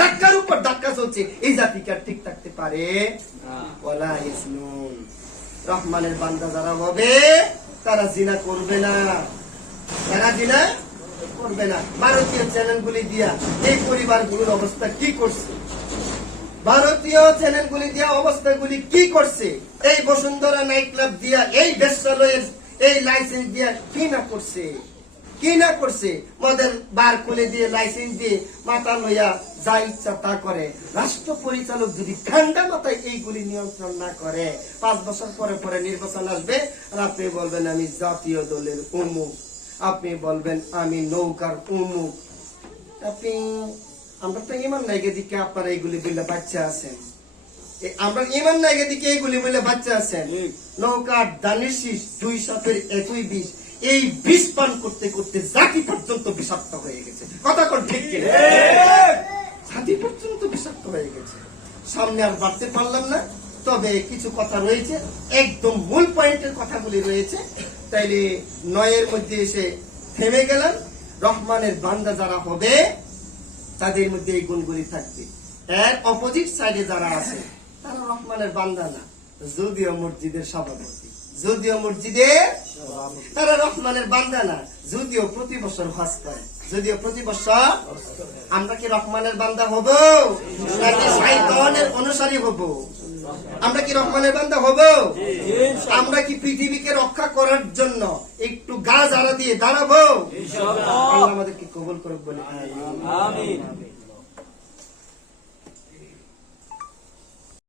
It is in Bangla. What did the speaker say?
ধাক্কার উপর ধাক্কা চলছে, এই জাতি কি আর ঠিক থাকতে পারে? ওয়ালা ইয়াসনুন। রহমানের বান্দা যারা হবে তারা জিনা করবে না, তারা জিনা করবে না। ভারতীয় চ্যানেলগুলি দিয়া এই পরিবারগুলোর অবস্থা কি করছে, ভারতীয় চ্যানেলগুলি দিয়া অবস্থাগুলি কি করছে, এই বসুন্ধরা নাইট ক্লাব দিয়া, এই বেশ্যালয়ের এই লাইসেন্স দিয়া কি না করছে, কি না করছে। মদের বার খুলে দিয়ে লাইসেন্স দিয়ে মাথা লইয়া যা ইচ্ছা তা করে। রাষ্ট্র পরিচালক যদি ঠান্ডা মাথায় এইগুলি নিয়ন্ত্রণ না করে, 5 বছর পরে পরে নির্বাচন আসবে আর আপনি বলবেন আমি জাতীয় দলের অমুক, আপনি বলবেন আমি নৌকার অমুক। আপনি আমরা তো ইমান নাইকে দিকে আপনারা এইগুলি বললে বাচ্চা আছেন, আমরা ইমান নাইকে দিকে এইগুলি বললে বাচ্চা আছেন। নৌকার দানের শীষ 2 সাপের 1 বিষ, এই বিষ পান করতে করতে জাতি পর্যন্ত বিষাক্ত হয়ে গেছে। কথা কোন ঠিক কিনা? জাতি পর্যন্ত বিষাক্ত হয়ে গেছে। সামনে আর বাড়তে পারলাম না, তবে কিছু কথা রয়েছে, একদম মূল পয়েন্টের কথাগুলি রয়েছে। তাইলে 9 মধ্যে এসে থেমে গেলাম। রহমানের বান্দা যারা হবে তাদের মধ্যে এই গুণগুলি থাকবে। এর অপোজিট সাইডে যারা আছে তারা রহমানের বান্দা না, যদিও মসজিদের সভাপতি, যদিও মসজিদের, তারা রহমানের বান্দা না, যদিও প্রতি বছর হজ করে, যদিও প্রতি বছর। আমরা কি রহমানের বান্দা হব নাকি শয়তানের অনুসারী হব? আমরা কি রহমানের বান্দা হব? আমরা কি পৃথিবীকে রক্ষা করার জন্য একটু গা ঝাড়া দিয়ে দাঁড়াবো? আল্লাহ আমাদেরকে কবুল করুক বলে আমিন।